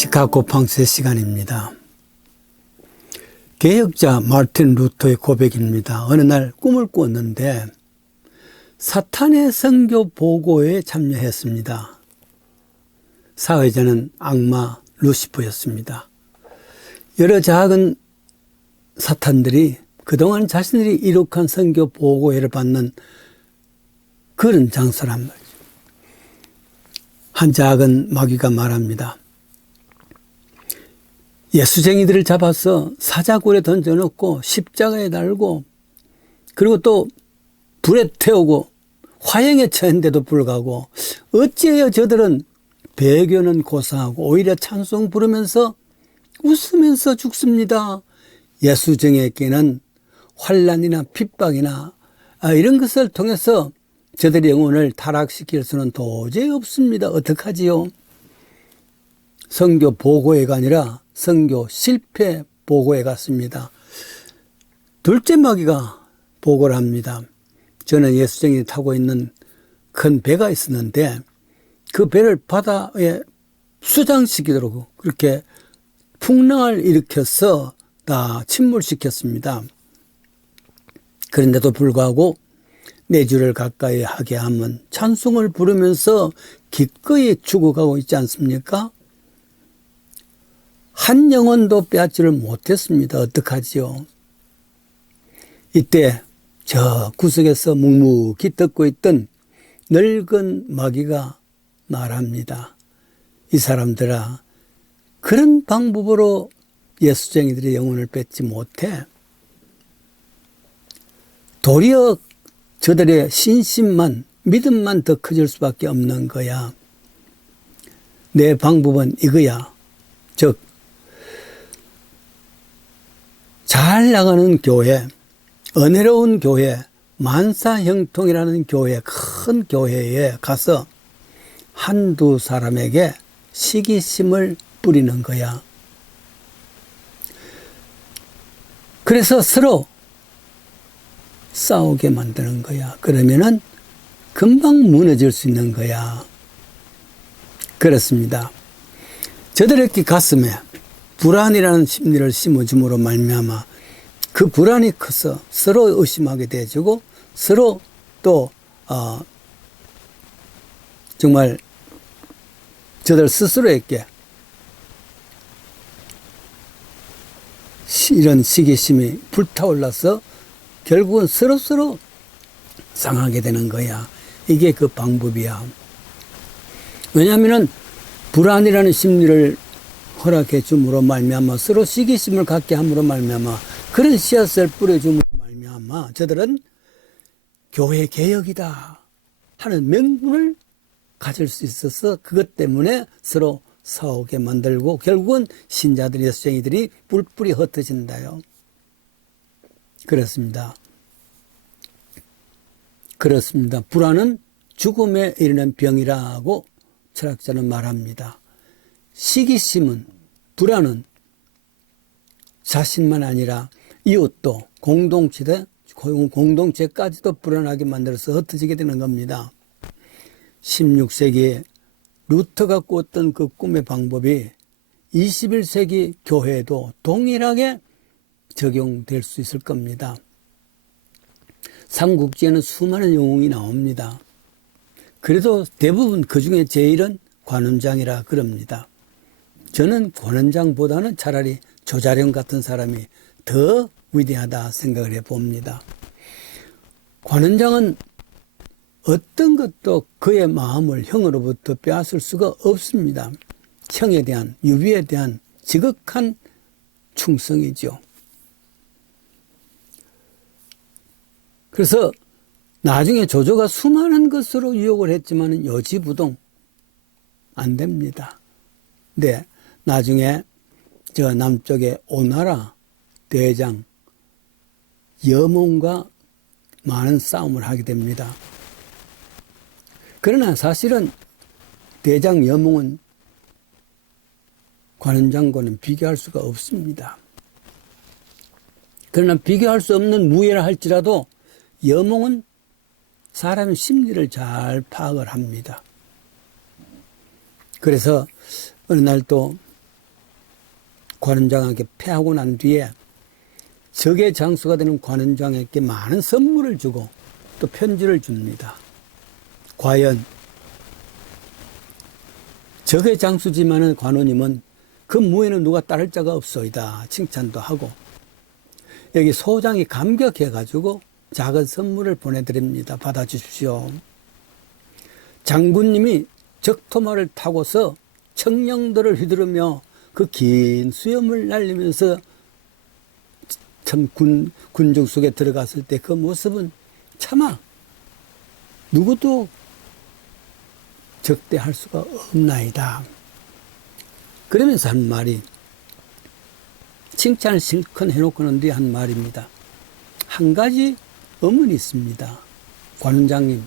시카고 방세 시간입니다. 개혁자 마르틴 루터의 고백입니다. 어느 날 꿈을 꾸었는데 사탄의 선교 보고에 참여했습니다. 사회자는 악마 루시퍼였습니다. 여러 작은 사탄들이 그동안 자신들이 이룩한 선교 보고회를 받는 그런 장소란 말이죠. 한 작은 마귀가 말합니다. 예수쟁이들을 잡아서 사자굴에 던져놓고 십자가에 달고 그리고 또 불에 태우고 화형에 처했는데도 불구하고 어찌해요 저들은 배교는 고상하고 오히려 찬송 부르면서 웃으면서 죽습니다. 예수쟁이에게는 환난이나 핍박이나 이런 것을 통해서 저들의 영혼을 타락시킬 수는 도저히 없습니다. 어떡하지요? 선교 보고회가 아니라 선교 실패 보고회 같습니다. 둘째 마귀가 보고를 합니다. 저는 예수쟁이 타고 있는 큰 배가 있었는데 그 배를 바다에 수장시키도록 그렇게 풍랑을 일으켜서 다 침몰시켰습니다. 그런데도 불구하고 내 주를 가까이 하게 하면 찬송을 부르면서 기꺼이 죽어가고 있지 않습니까? 한 영혼도 빼앗지를 못했습니다. 어떡하지요? 이때 저 구석에서 묵묵히 듣고 있던 늙은 마귀가 말합니다. 이 사람들아, 그런 방법으로 예수쟁이들의 영혼을 뺏지 못해. 도리어 저들의 신심만, 믿음만 더 커질 수밖에 없는 거야. 내 방법은 이거야. 즉, 잘 나가는 교회, 은혜로운 교회, 만사형통이라는 교회, 큰 교회에 가서 한두 사람에게 시기심을 뿌리는 거야. 그래서 서로 싸우게 만드는 거야. 그러면은 금방 무너질 수 있는 거야. 그렇습니다. 저들의 가슴에 불안이라는 심리를 심어줌으로 말미암아 그 불안이 커서 서로 의심하게 되어지고 서로 또 정말 저들 스스로에게 이런 시기심이 불타올라서 결국은 서로 상하게 되는 거야. 이게 그 방법이야. 왜냐하면 불안이라는 심리를 허락해 줌으로 말미암아 서로 시기심을 갖게 함으로 말미암아 그런 씨앗을 뿌려줌으로 말미암아 저들은 교회 개혁이다 하는 명분을 가질 수 있어서 그것 때문에 서로 싸우게 만들고 결국은 신자들이 예수쟁이들이 뿔뿔이 흩어진다요. 그렇습니다. 그렇습니다. 불안은 죽음에 이르는 병이라고 철학자는 말합니다. 시기심은, 불안은 자신만 아니라 이웃도 공동체까지도 불안하게 만들어서 흩어지게 되는 겁니다. 16세기에 루터가 꾸었던 그 꿈의 방법이 21세기 교회에도 동일하게 적용될 수 있을 겁니다. 삼국지에는 수많은 영웅이 나옵니다. 그래도 대부분 그중에 제일은 관원장이라 그럽니다. 저는 관원장보다는 차라리 조자룡 같은 사람이 더 위대하다 생각을 해봅니다. 관원장은 어떤 것도 그의 마음을 형으로부터 빼앗을 수가 없습니다. 형에 대한, 유비에 대한 지극한 충성이죠. 그래서 나중에 조조가 수많은 것으로 유혹을 했지만 요지부동 안 됩니다. 네, 나중에 저 남쪽의 오나라 대장 여몽과 많은 싸움을 하게 됩니다. 그러나 사실은 대장 여몽은 관원장과는 비교할 수가 없습니다. 그러나 비교할 수 없는 무예라 할지라도 여몽은 사람의 심리를 잘 파악을 합니다. 그래서 어느 날 또 관원장에게 패하고 난 뒤에 적의 장수가 되는 관원장에게 많은 선물을 주고 또 편지를 줍니다. 과연 적의 장수지만은 관원님은 그 무에는 누가 따를 자가 없소이다 칭찬도 하고, 여기 소장이 감격해가지고 작은 선물을 보내드립니다. 받아주십시오. 장군님이 적토마를 타고서 청령들을 휘두르며 그 긴 수염을 날리면서 참 군중 속에 들어갔을 때 그 모습은 차마 누구도 적대할 수가 없나이다. 그러면서 한 말이, 칭찬을 실컷 해놓고 난 뒤에 한 말입니다. 한 가지 의문이 있습니다. 관원장님,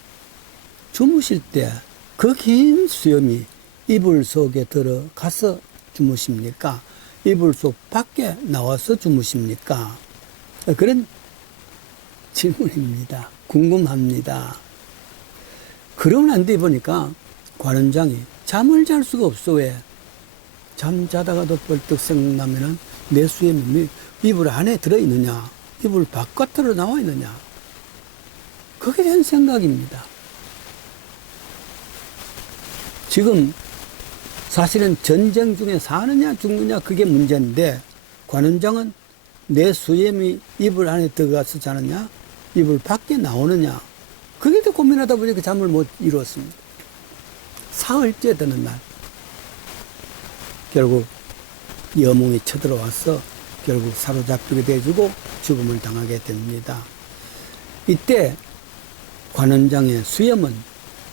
주무실 때 그 긴 수염이 이불 속에 들어가서 주무십니까? 이불 속 밖에 나와서 주무십니까? 그런 질문입니다. 궁금합니다. 그러고 난 뒤에 보니까 관원장이 잠을 잘 수가 없어. 왜? 잠자다가도 벌떡 생각나면은 내 수염이 이불 안에 들어있느냐, 이불 바깥으로 나와 있느냐, 그게 된 생각입니다. 지금 사실은 전쟁 중에 사느냐 죽느냐 그게 문제인데, 관원장은 내 수염이 이불 안에 들어가서 자느냐, 이불 밖에 나오느냐, 그게 더 고민하다 보니까 잠을 못 이루었습니다. 사흘째 되는 날, 결국 여몽이 쳐들어와서 결국 사로잡히게 돼주고 죽음을 당하게 됩니다. 이때 관원장의 수염은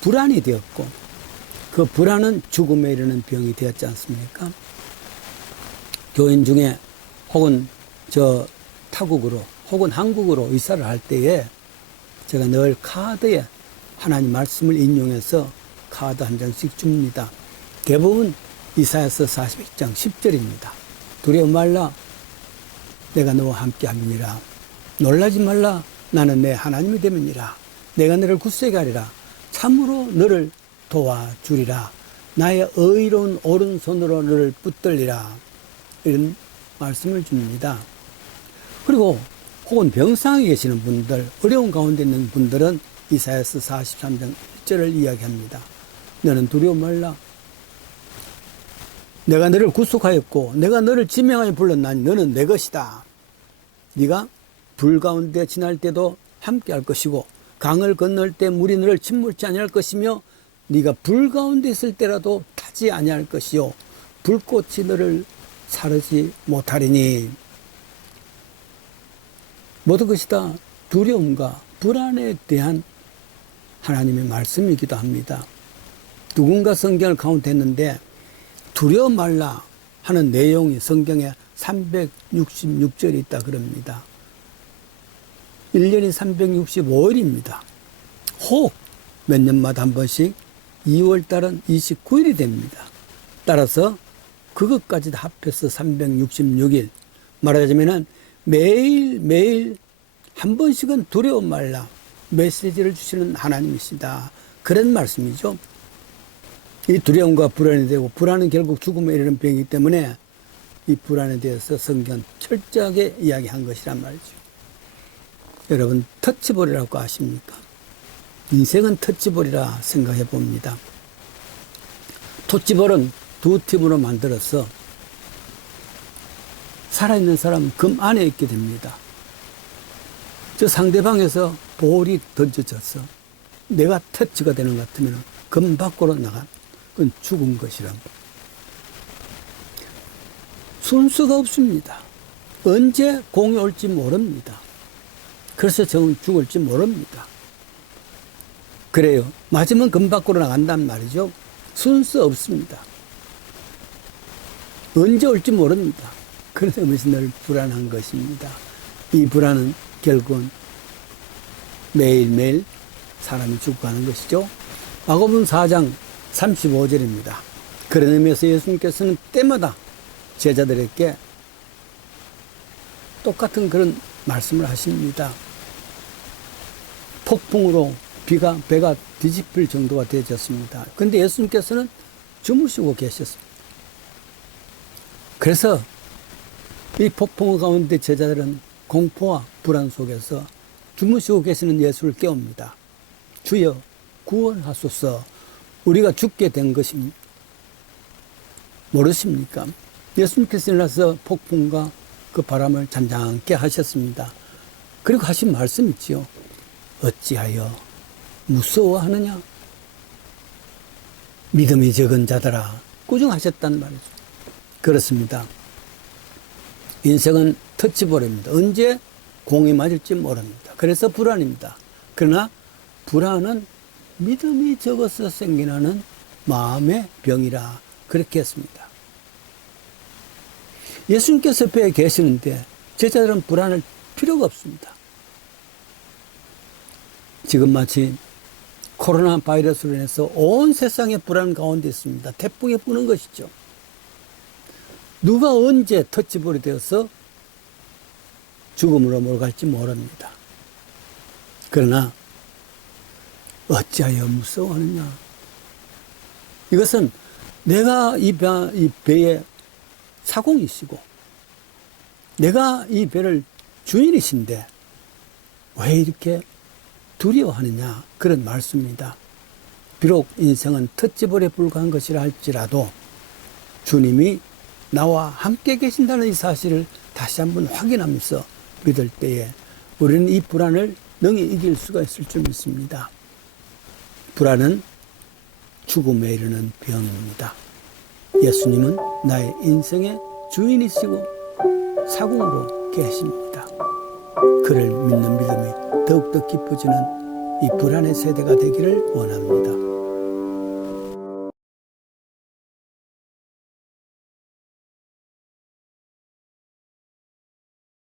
불안이 되었고, 그 불안은 죽음에 이르는 병이 되었지 않습니까? 교인 중에 혹은 타국으로 혹은 한국으로 이사를 할 때에 제가 늘 카드에 하나님 말씀을 인용해서 카드 한 장씩 줍니다. 대부분 이사야서 41장 10절입니다. 두려워 말라, 내가 너와 함께 함이니라. 놀라지 말라, 나는 내 하나님이 됨이니라. 내가 너를 굳세게 하리라. 참으로 너를 도와주리라. 나의 의로운 오른손으로 너를 붙들리라. 이런 말씀을 줍니다. 그리고 혹은 병상에 계시는 분들, 어려운 가운데 있는 분들은 이사야서 43장 1절을 이야기합니다. 너는 두려워 말라. 내가 너를 구속하였고 내가 너를 지명하여 불렀나니 너는 내 것이다. 네가 불 가운데 지날 때도 함께 할 것이고 강을 건널 때 물이 너를 침몰치 아니할 것이며 네가 불 가운데 있을 때라도 타지 아니할 것이요 불꽃이 너를 사르지 못하리니. 모든 것이 다 두려움과 불안에 대한 하나님의 말씀이기도 합니다. 누군가 성경을 카운트했는데 두려워 말라 하는 내용이 성경에 366절이 있다 그럽니다. 1년이 365일입니다. 혹 몇 년마다 한 번씩 2월달은 29일이 됩니다. 따라서 그것까지 다 합해서 366일. 말하자면 매일 한 번씩은 두려워 말라 메시지를 주시는 하나님이시다. 그런 말씀이죠. 이 두려움과 불안이 되고, 불안은 결국 죽음에 이르는 병이기 때문에 이 불안에 대해서 성경 철저하게 이야기한 것이란 말이죠. 여러분, 터치볼이라고 아십니까? 인생은 터치볼이라 생각해 봅니다. 터치볼은 두 팀으로 만들어서 살아있는 사람은 금 안에 있게 됩니다. 저 상대방에서 볼이 던져져서 내가 터치가 되는 것 같으면 금 밖으로 나간, 그건 죽은 것이랍니다. 순서가 없습니다. 언제 공이 올지 모릅니다. 그래서 저는 죽을지 모릅니다. 그래요. 맞으면 금 밖으로 나간단 말이죠. 순서 없습니다. 언제 올지 모릅니다. 그래서 늘 불안한 것입니다. 이 불안은 결국은 매일매일 사람이 죽어가는 것이죠. 마가복음 4장 35절입니다. 그런 의미에서 예수님께서는 때마다 제자들에게 똑같은 그런 말씀을 하십니다. 폭풍으로 배가 뒤집힐 정도가 되어졌습니다. 그런데 예수님께서는 주무시고 계셨습니다. 그래서 이 폭풍우 가운데 제자들은 공포와 불안 속에서 주무시고 계시는 예수를 깨웁니다. 주여 구원하소서, 우리가 죽게 된 것이 모르십니까? 예수님께서 일어나서 폭풍과 그 바람을 잔잔케 하셨습니다. 그리고 하신 말씀 있지요. 어찌하여 무서워하느냐? 믿음이 적은 자들아, 꾸중하셨단 말이죠. 그렇습니다. 인생은 터치볼입니다. 언제 공이 맞을지 모릅니다. 그래서 불안입니다. 그러나 불안은 믿음이 적어서 생기는 마음의 병이라 그렇게 했습니다. 예수님께서 옆에 계시는데 제자들은 불안할 필요가 없습니다. 지금 마치 코로나 바이러스로 인해서 온 세상의 불안 가운데 있습니다. 태풍이 부는 것이죠. 누가 언제 터치볼이 되어서 죽음으로 몰아갈지 모릅니다. 그러나 어찌하여 무서워하느냐? 이것은 내가 이 배의 사공이시고 내가 이 배를 주인이신데 왜 이렇게 두려워하느냐? 그런 말씀입니다. 비록 인생은 터치볼에 불과한 것이라 할지라도 주님이 나와 함께 계신다는 이 사실을 다시 한번 확인하면서 믿을 때에 우리는 이 불안을 능히 이길 수가 있을 줄 믿습니다. 불안은 죽음에 이르는 병입니다. 예수님은 나의 인생의 주인이시고 사공으로 계십니다. 그를 믿는 믿음이 더욱더 깊어지는 이 불안의 세대가 되기를 원합니다.